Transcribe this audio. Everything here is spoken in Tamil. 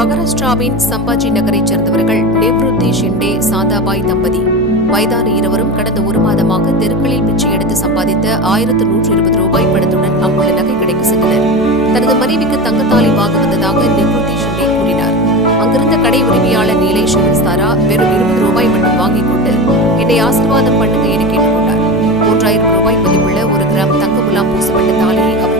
மகாராஷ்டிராவின் சம்பாஜி நகரைச் சேர்ந்தவர்கள் நிவ்ருத்தி ஷிண்டே சாந்தாபாய் தம்பதி. வயதான இருவரும் கடந்த ஒரு மாதமாக தெருக்களில் பிச்சை எடுத்து சம்பாதித்த 1120 ரூபாய் பணத்துடன் அங்குள்ள நகை கடைக்கு சென்றனர். தனது மனைவிக்கு தங்கத்தாலி வாங்க வந்ததாக நிவ்ருத்தி ஷிண்டே கூறினார். அங்கிருந்த கடை உரிமையாளர் நீலேஷ் தாரா வெறும் 20 ரூபாய் மட்டும் வாங்கிக் கொண்டு என்னை ஆசீர்வாதம் பண்ணுங்க என கேட்டுக் கொண்டார். 3000 ரூபாய் மதிப்புள்ள 1 கிராம் தங்க முலாம் பூசப்பட்ட தாலியை அவர்